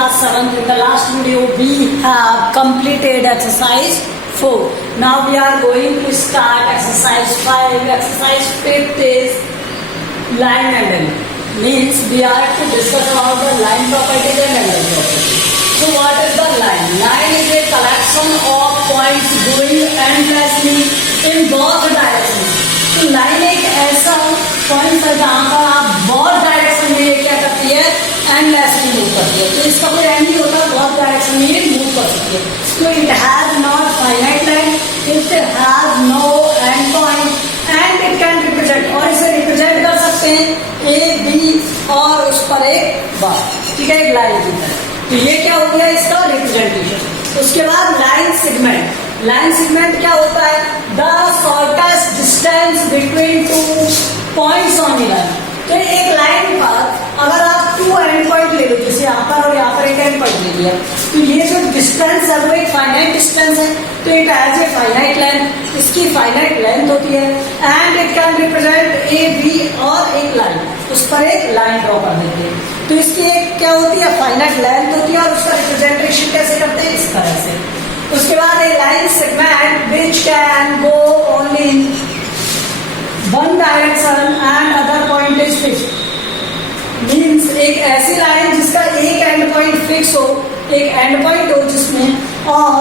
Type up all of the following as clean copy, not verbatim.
class 7th. In the last video we have completed exercise 4. Now we are going to start exercise 5. Exercise 5th is line and angle. Means we are to discuss about the line properties and angle properties. So what is the line? Line is a collection of points going endlessly in both directions. तो line एक ऐसा point है जहाँ पर आप बहुत direction में ये क्या करती है, एंडलेसली मूव करती है. तो इसका कोई एंड नहीं होता, बहुत डायरेक्शन में ये मूव कर सकती है. तो it has not finite line, it has no end point and it can represent, और इसे रिप्रेजेंट कर सकते हैं ए बी और उस पर एक बार. ठीक है, एक लाइन की तरह. तो ये क्या हो गया इसका रिप्रेजेंटेशन. उसके बाद लाइन सेगमेंट. लाइन सेगमेंट क्या होता है? The shortest distance between two points on the line. तो एक लाइन पर अगर आप 2 एंड पॉइंट ले लो, जैसे यहाँ पर और यहाँ पर एक एंड पॉइंट ले लिया, तो ये जो डिस्टेंस है वो एक फाइनाइट डिस्टेंस है. तो it has a finite length, इसकी फाइनाइट लेंथ होती है and it can represent A B और एक लाइन, उस पर एक लाइन ड्रॉ कर देते हैं. तो इसकी एक क्या होती है, फाइनाइट लेंथ होती है और उसका रिप्रेजेंटेशन कैसे करते हैं, इस तरह से. उसके बाद a line segment which can go only in one direction and other point is fixed. Means एक ऐसी लाइन जिसका एक एंड पॉइंट फिक्स हो, एक एंड पॉइंट हो जिसमें, और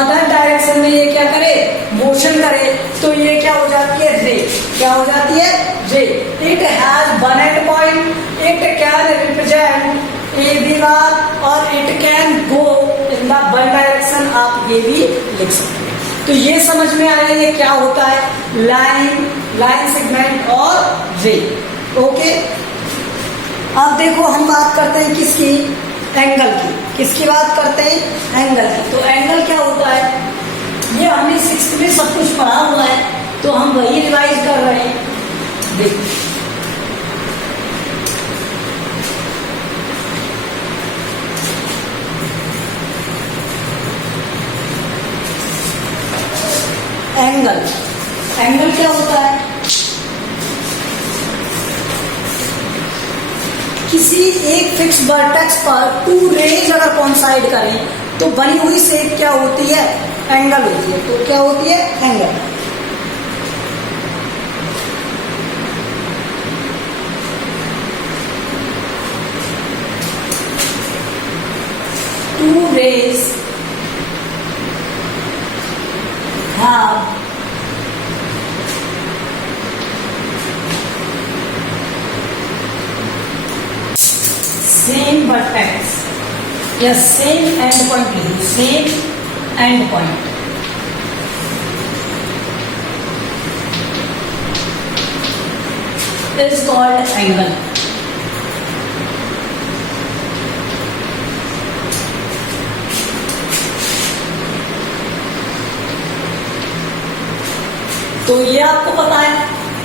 अदर डायरेक्शन में ये क्या करे, मोशन करे, तो ये क्या हो जाती है, रे. क्या हो जाती है, ray. It has one end point, it can represent A B bar और it can go in the one direction. आप ये भी लिख सकते हैं. तो ये समझ में आया ये क्या होता है, लाइन, लाइन सेगमेंट और रे. ओके, अब देखो हम बात करते हैं किसकी, एंगल की. किसकी बात करते हैं, एंगल की. तो एंगल क्या होता है, ये हमने 6th में सब कुछ पढ़ा हुआ है, तो हम वही रिवाइज कर रहे हैं. देखो एंगल. एंगल क्या होता है, किसी एक फिक्स वर्टेक्स पर 2 रेज अगर कोइंसाइड करें तो बनी हुई शेप क्या होती है, एंगल होती है. तो क्या होती है, angle. Two rays have same vertex या same end point ले लो, same end point. is called angle. तो ये आपको पता है,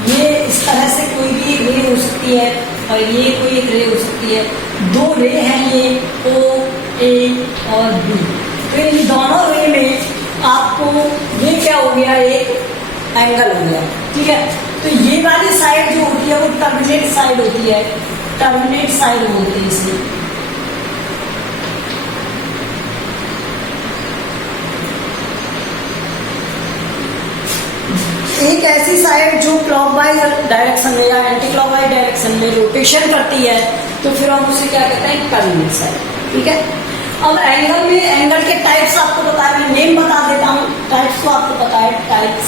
ये इस तरह से कोई भी रे हो सकती है और ये कोई एक रे हो सकती है. 2 रे हैं ये, O A और B. तो इन दोनों रे में आपको ये क्या हो गया, एक एंगल हो गया. ठीक है, तो ये वाली साइड जो होती है वो टर्मिनेट साइड होती है, टर्मिनेट साइड बोलते हैं इसे. एक ऐसी साइड जो क्लॉकवाइज डायरेक्शन में या एंटी क्लॉकवाइज डायरेक्शन में रोटेशन करती है, तो फिर हम उसे क्या कहते हैं, टर्मिनेट साइड. ठीक है, अब एंगल में एंगल के टाइप्स आपको पता है, मैं नेम बता देता हूँ. टाइप्स को आपको पता है, टाइप्स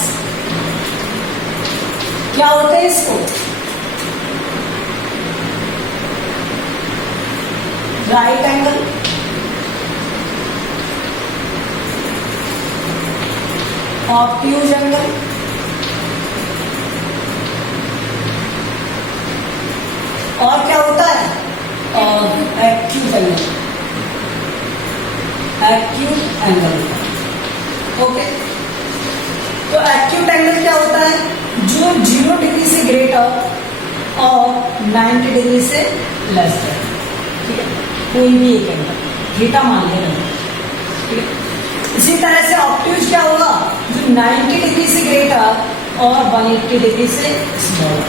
क्या होते हैं इसको, राइट एंगल, ऑब्ट्यूज एंगल, और क्या होता है, और acute angle. Acute angle. Okay, तो एक्यूट एंगल क्या होता है, जो 0 डिग्री से ग्रेटर और 90 डिग्री से लेस है. ठीक है, कोई भी एक एंगल थीटा मान लेना. ठीक है, इसी तरह से ऑब्ट्यूज क्या होगा, जो 90 डिग्री से ग्रेटर और 180 डिग्री से स्मॉल.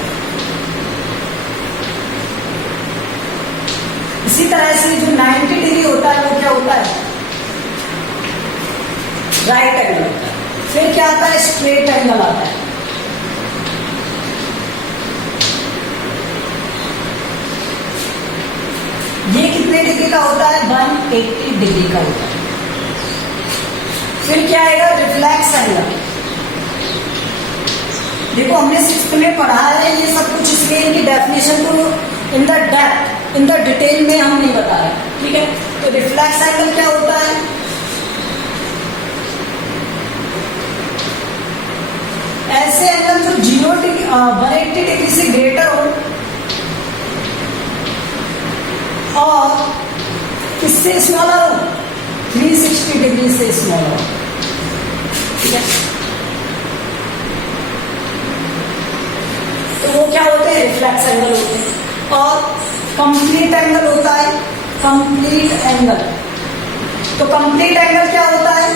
इसी तरह से जो 90 डिग्री होता है वो होता है? राइट एंगल होता है। फिर क्या आता है? स्ट्रेट एंगल आता है। ये कितने डिग्री का होता है? 180 डिग्री का होता है। फिर क्या आएगा? Reflex angle. देखो हमने 6th में पढ़ा है ये सब कुछ, इसलिए इनकी डेफिनेशन को in the depth, in the detail में हम नहीं बता रहे, ठीक है। तो रिफ्लेक्स एंगल क्या होता है? ऐसे एंगल जो 180 डिग्री से ग्रेटर हो और किससे स्मॉलर हो? 360 डिग्री से स्मॉलर हो, ठीक है। तो वो क्या होते हैं? रिफ्लेक्स एंगल होते हैं। और कंप्लीट एंगल होता है। कंप्लीट एंगल, तो कंप्लीट एंगल क्या होता है?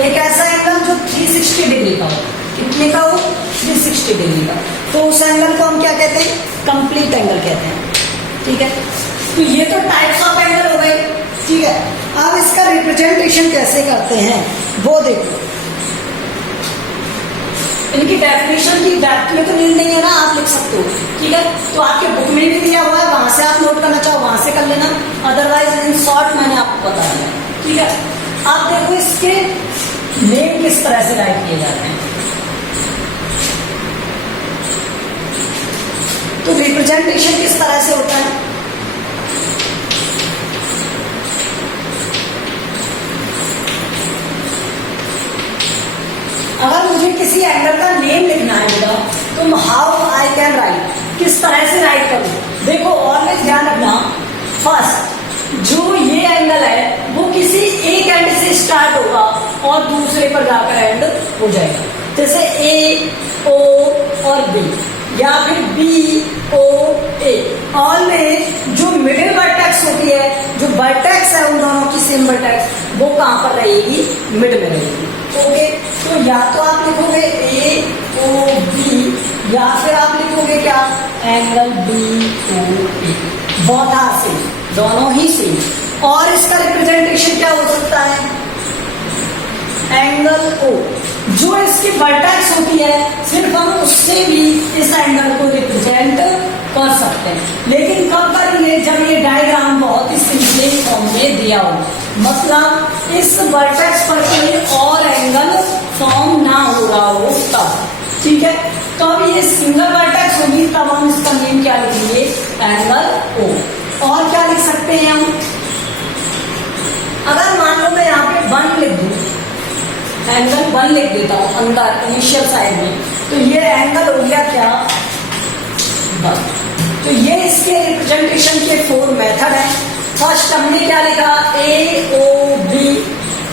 एक ऐसा एंगल जो 360 डिग्री का हो। कितने का हो? 360 डिग्री का। तो उस एंगल को हम क्या कहते हैं? कंप्लीट एंगल कहते हैं, ठीक है। तो ये तो टाइप्स ऑफ एंगल हो गए, ठीक है। अब इसका रिप्रेजेंटेशन कैसे करते हैं वो देखो। इनकी डेफिनेशन की डेप्थ में तो नीड नहीं है ना, आप लिख सकते हो, ठीक है। तो आपके बुक में भी दिया हुआ है, वहां से आप नोट करना चाहो वहां से कर लेना, अदरवाइज इन शॉर्ट मैंने आपको बता दिया, ठीक है। आप देखो इसके नेम किस तरह से राइट किए जाते हैं। तो रिप्रेजेंटेशन किस तरह से होता है? अगर मुझे किसी एंगल का नेम लिखना है बेटा, तो हाउ आई कैन राइट, किस तरह से राइट करूं? देखो ऑलवेज ध्यान रखना, फर्स्ट जो ये एंगल है वो किसी एक एंड से स्टार्ट होगा और दूसरे पर जाकर एंड हो जाएगा। जैसे ए ओ और बी, या फिर बी ओ ए। ऑलवेज जो मिडिल वर्टेक्स होती है, जो वर्टेक्स है उन दोनों की सेम वर्टेक्स, वो कहां पर रहेगी? मिड में रहेगी, ओके। तो या तो आप लिखोगे ए ओ बी, या फिर आप लिखोगे क्या? Angle B O A. Both are same, दोनों ही सेम। और इसका रिप्रेजेंटेशन क्या हो सकता है? एंगल ओ, जो इसकी वर्टेक्स होती है, सिर्फ हम उससे भी इस एंगल को रिप्रेजेंट कर सकते हैं। लेकिन कब करेंगे? जब ये डायग्राम बहुत ही सिंपल फॉर्म में दिया हो, मतलब इस वर्टेक्स पर कोई और एंगल फॉर्म ना हो रहा हो तब, ठीक है। तो अब ये सिंगल वर्टेक्स होगी, तब हम इसका नेम क्या लिखेंगे? Angle O. और क्या लिख सकते हैं हम? अगर मान लो मैं यहाँ पे 1 लिख दूं, एंगल 1 लिख देता हूं अंदर इनिशियल साइड में, तो ये एंगल हो गया क्या? 1। तो ये इसके रिप्रेजेंटेशन के 4 मेथड है। फर्स्ट हमने क्या लिखा? ए ओ बी।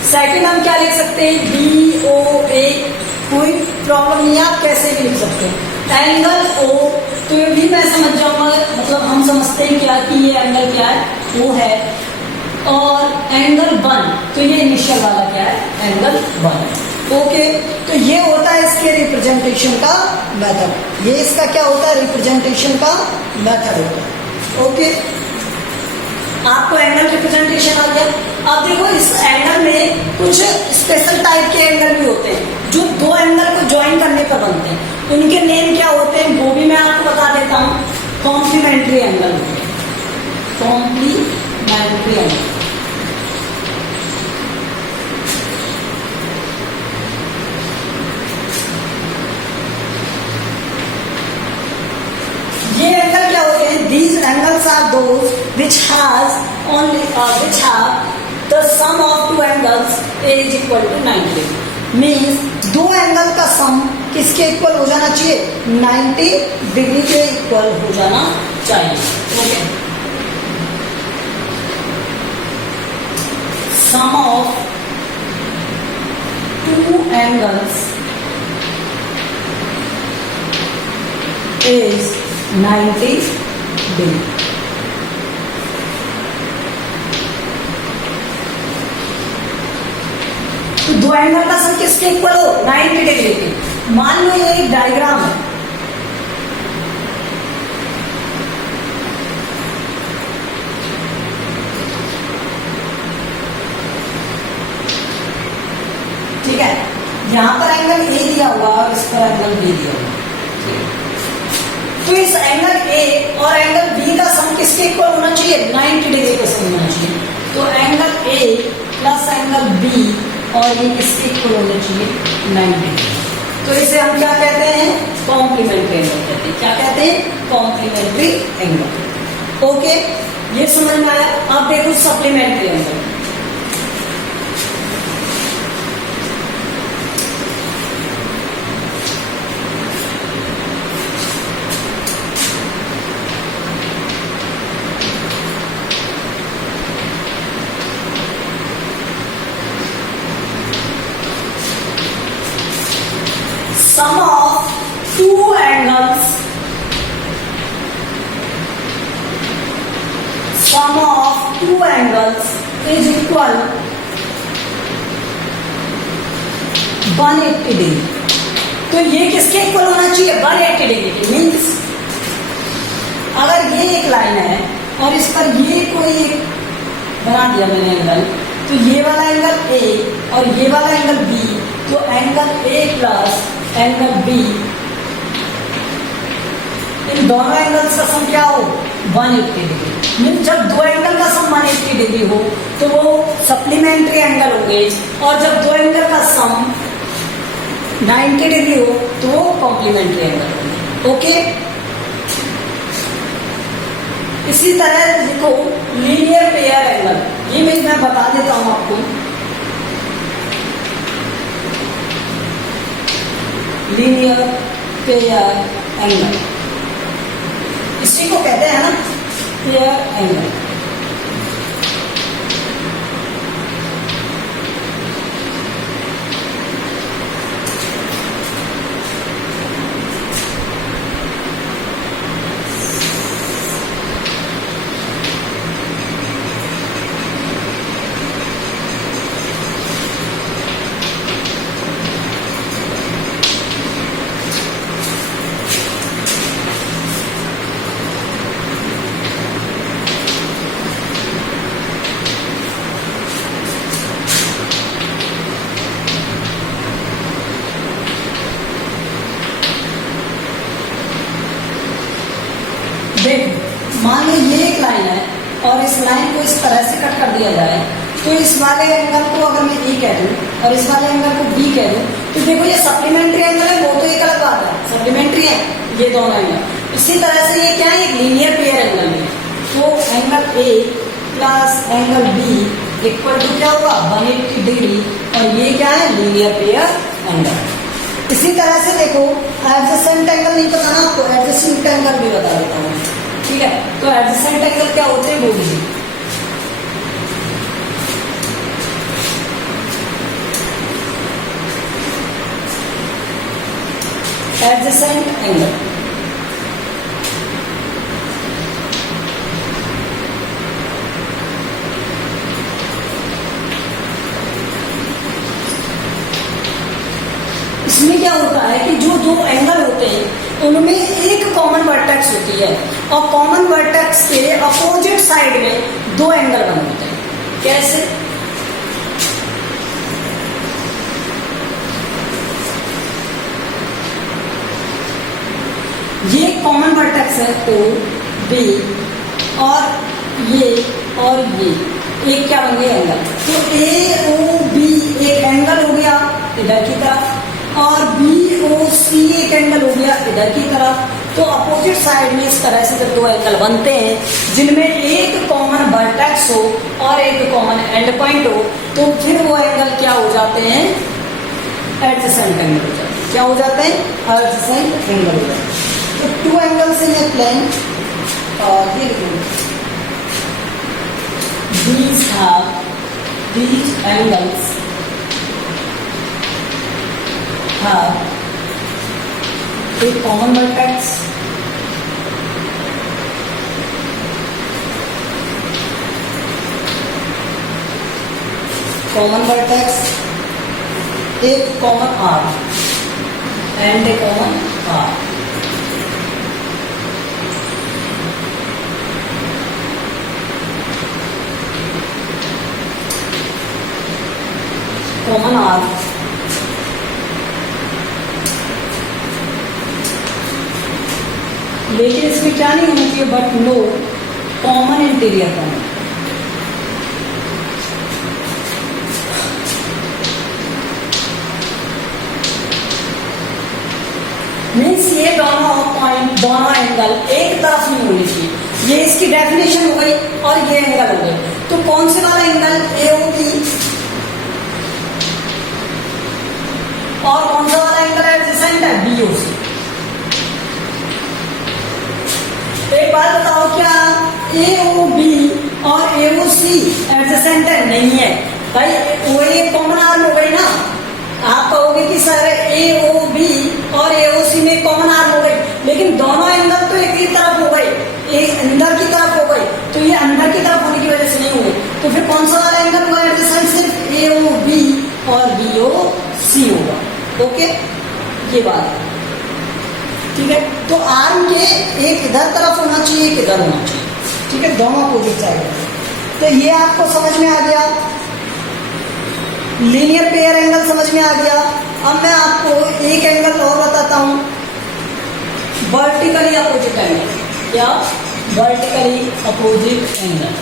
सेकंड हम क्या लिख सकते हैं? बी ओ ए। कोई प्रॉब्लम नहीं है, आप कैसे भी लिख सकते हैं। एंगल ओ, तो ये भी मैं समझ जाऊंगा, मतलब हम समझते हैं क्या कि ये एंगल क्या है? वो है। और एंगल 1, तो ये इनिशियल वाला क्या है? Angle 1, okay. तो ये होता है इसके रिप्रेजेंटेशन का मेथड। ये इसका क्या होता है? रिप्रेजेंटेशन का मेथड होता है, ओके। आपको एंगल रिप्रेजेंटेशन आ गया। अब देखो इस एंगल में कुछ स्पेशल टाइप के एंगल भी होते हैं जो 2 एंगल को ज्वाइन करने पर बनते हैं। उनके नेम क्या होते हैं वो भी मैं आपको बता देता हूँ। कॉम्प्लीमेंट्री एंगल होते हैं, कॉम्प्लीमेंट्री एंगल। ये एंगल क्या होते हैं? These angles are those which have the sum of 2 angles is equal to 90 degree. Means 2 angle का सम किसके इक्वल हो जाना चाहिए? 90 डिग्री के इक्वल हो जाना चाहिए, okay. Sum of 2 angles is 90 degree. तो 2 एंगल का सम किसके इक्वल हो? 90 डिग्री के। मान लो ये एक डायग्राम है, और एंगल बी का सम किसके इक्वल होना चाहिए, 90 डिग्री का सम होना चाहिए। तो angle A plus angle B और ये किसके इक्वल होना चाहिए, 90 डिग्री। तो इसे हम क्या कहते हैं, कॉम्प्लीमेंट्री एंगल कहते हैं। क्या कहते हैं, कॉम्प्लीमेंट्री एंगल। ओके, ये समझ में आया। अब देखो supplementary angle. Sum of two angles, sum of two angles is equal 180 degree. तो ये किसके इक्वल होना चाहिए, 180 डिग्री की। मीन्स अगर ये एक लाइन है और इस पर ये कोई एक बना दिया मैंने एंगल, तो ये वाला एंगल ए और ये वाला एंगल बी, तो angle A plus angle B, इन दोनों एंगल्स का सम क्या हो, 180 डिग्री। मीन्स जब दो एंगल का सम 180 डिग्री हो तो वो सप्लीमेंट्री एंगल होंगे, और जब दो एंगल का सम 90 डिग्री हो तो वो कॉम्प्लीमेंट्री एंगल होंगे। ओके, इसी तरह देखो लीनियर पेयर एंगल, ये मैं बता देता हूं आपको। लीनियर पेयर एंगल, इसी को कहते हैं ना पेयर एंगल। देखो मान लो ये एक लाइन है और इस लाइन को इस तरह से कट कर दिया जाए, तो इस वाले एंगल को अगर मैं ए कह दूं और इस वाले एंगल को बी कह दूं, तो देखो ये सप्लीमेंट्री एंगल है, वो तो एक अलग बात है, सप्लीमेंट्री है ये दोनों एंगल। इसी तरह से ये क्या है, एक लीनियर पेयर एंगल है। तो angle A plus angle B equal to क्या होगा, 180 डिग्री, और ये क्या है, लीनियर पेयर एंगल। इसी तरह से देखो एडजेसेंट एंगल नहीं पता ना आपको, एडजेसेंट एंगल भी बता देता हूँ, ठीक है। तो एडजेसेंट एंगल क्या होते हैं वो भी, एडजेसेंट एंगल इसमें क्या होता है कि जो दो एंगल होते हैं उनमें एक कॉमन वर्टेक्स होती है, और कॉमन वर्टेक्स के अपोजिट साइड में दो एंगल बने होते हैं। कैसे, ये कॉमन वर्टेक्स है ओ बी, और ये एक क्या बन गया, एंगल। तो ए ओ बी एक एंगल हो गया इधर की तरफ, और बी ओ सी एक एंगल हो गया इधर की तरफ। तो अपोजिट साइड में इस तरह से जब दो एंगल बनते हैं जिनमें एक कॉमन वर्टेक्स हो और एक कॉमन एंड पॉइंट हो, तो फिर वो एंगल क्या हो जाते हैं, एडजेसेंट एंगल हो जाते हैं। क्या हो जाते हैं, एडजेसेंट एंगल हो जाते हैं। तो two angles in a plane, these angles have a common vertex एक common arc and a common arc। common arc लेकिन इसमें क्या नहीं होना चाहिए, but no common interior point. Means ये दोनों पॉइंट, दोनों एंगल एक तरफ नहीं होने चाहिए। ये इसकी डेफिनेशन हो गई और ये एंगल हो गए। तो कौन से वाला एंगल, AOB, और कौन सा वाला एंगल एडजेसेंट है, BOC। एक बात बताओ, क्या AOB और AOC एडजेसेंट है? नहीं है भाई, वो एक कॉमन आर्म हो गई ना। आप कहोगे कि सर AOB और AOC में कॉमन आर्म हो गई, लेकिन दोनों एंगल तो एक ही तरफ हो गए, एक अंदर की तरफ हो गई, तो ये अंदर की तरफ होने की वजह से नहीं हुए। तो फिर कौन सा वाला एंगल होगा एडजेसेंट? सिर्फ AOB और BOC होगा। ओके, ये बात है, ठीक है। तो आर्म के एक इधर तरफ होना चाहिए, एक इधर होना चाहिए, ठीक है, दोनों अपोजिट साइड। तो ये आपको समझ में आ गया, लीनियर पेयर एंगल समझ में आ गया। अब मैं आपको एक एंगल और बताता हूं, वर्टिकली अपोजिट एंगल। क्या? Vertically opposite angle.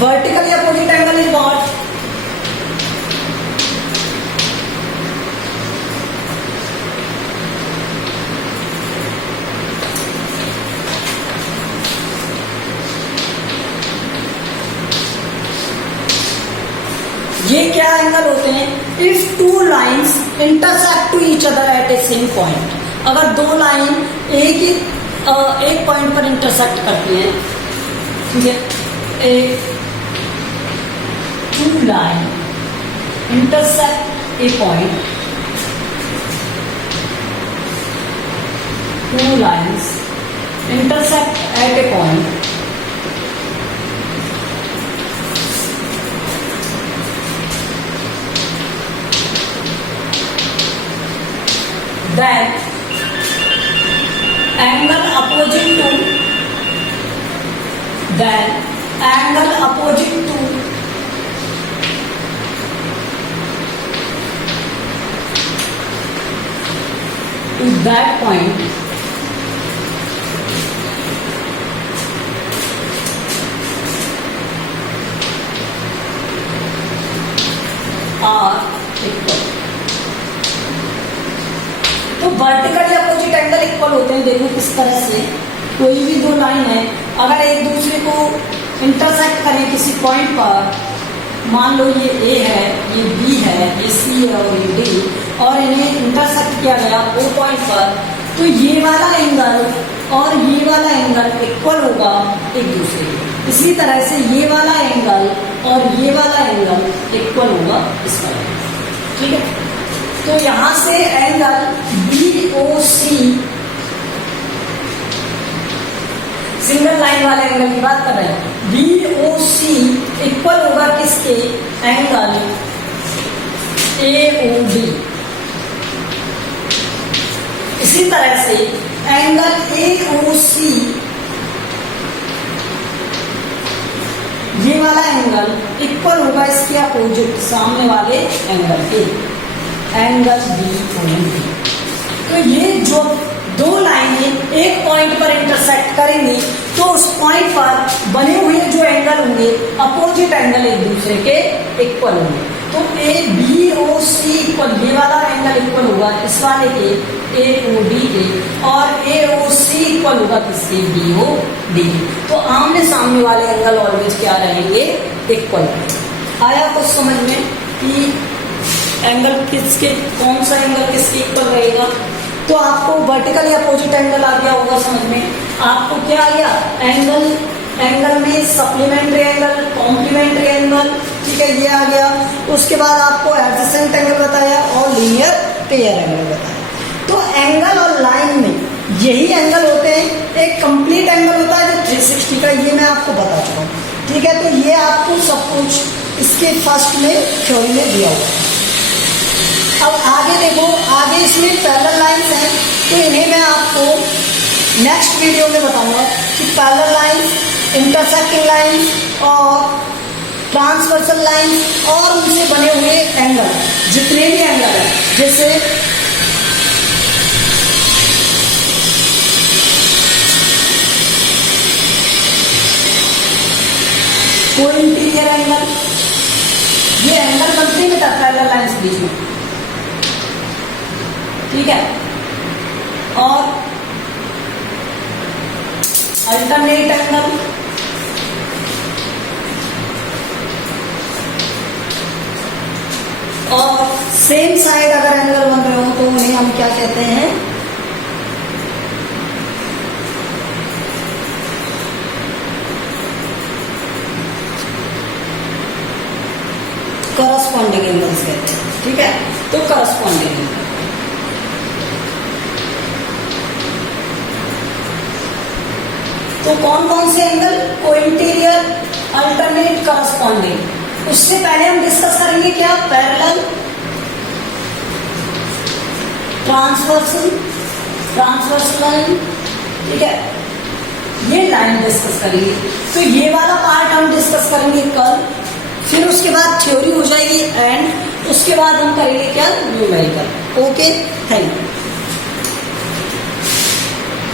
Vertically opposite angle is what? ये क्या एंगल होते हैं? If two lines intersect to each other at a same point. अगर दो लाइन एक पॉइंट पर इंटरसेक्ट करती हैं, ठीक है, एक two line intersect a point, two lines intersect at a point, then angle opposite to that point are equal। तो वर्टिकली अपोजिट एंगल इक्वल होते हैं। देखो किस तरह से, कोई भी दो लाइन है, अगर एक दूसरे को इंटरसेक्ट करें किसी पॉइंट पर, मान लो ये A है, ये B है, ये C है और ये D, और इन्हें इंटरसेक्ट किया गया O पॉइंट पर, तो ये वाला एंगल और ये वाला एंगल इक्वल होगा एक दूसरे के। इसी तरह से ये वाला एंगल और ये वाला एंगल इक्वल होगा इस तरह, ठीक है। तो यहां से एंगल BOC, सिंगल लाइन वाले एंगल की बात कर रहे हैं, BOC इक्वल होगा किसके? Angle AOB। इसी तरह से एंगल AOC, ये वाला एंगल इक्वल होगा इसके अपोजिट, सामने वाले एंगल के, एंगल BOD। तो ये जो दो लाइनें एक पॉइंट पर इंटरसेक्ट करेंगी, तो उस पॉइंट पर बने हुए जो एंगल होंगे, अपोजिट एंगल एक दूसरे के इक्वल होंगे। तो BOC इक्वल, ये वाला एंगल इक्वल होगा इस वाले के AOD के, और AOC इक्वल होगा किसके? BOD। तो आमने सामने वाले एंगल ऑलवेज क्या रहेंगे? इक्वल। आया कुछ समझ में कि एंगल किसके, कौन सा एंगल किसके इक्वल रहेगा? तो आपको वर्टिकली अपोजिट एंगल आ गया होगा समझ में। आपको क्या आ गया? एंगल में सप्लीमेंट्री एंगल, कॉम्प्लीमेंट्री एंगल, ठीक है, ये आ गया। उसके बाद आपको एडजेसेंट एंगल बताया और लीनियर पेयर एंगल बताया। तो एंगल और लाइन में यही एंगल होते हैं। एक कंप्लीट एंगल होता है जो 360 का, ये मैं आपको बता चुका हूँ, ठीक है। तो ये आपको सब कुछ इसके फर्स्ट में थ्योरी में दिया हुआ है। अब आगे देखो, आगे इसमें पैरेलल लाइंस हैं, तो इन्हें मैं आपको नेक्स्ट वीडियो में बताऊंगा कि पैरेलल लाइंस, इंटरसेक्टिंग लाइंस और ट्रांसवर्सल लाइन और उनसे बने हुए एंगल, जितने भी एंगल है, जैसे कोई इंटीरियर एंगल, ये एंगल बनते हैं बेटा पैरेलल लाइन के बीच में, ठीक है। और अल्टरनेट एंगल, और सेम साइड अगर एंगल बन रहे हो तो उन्हें हम क्या कहते हैं, करस्पॉन्डिंग एंगल्स कहते हैं, ठीक है। तो करस्पॉन्डिंग एंगल, तो कौन कौन से एंगल, को इंटीरियर, अल्टरनेट, करस्पॉन्डिंग। उससे पहले हम डिस्कस करेंगे क्या, पैरेलल, ट्रांसवर्सल, ट्रांसवर्सल लाइन, ठीक है, ये लाइन डिस्कस करेंगे। तो ये वाला पार्ट हम डिस्कस करेंगे कल, फिर उसके बाद थ्योरी हो जाएगी एंड उसके बाद हम करेंगे क्या, न्यूमेरिकल। Okay, thank you.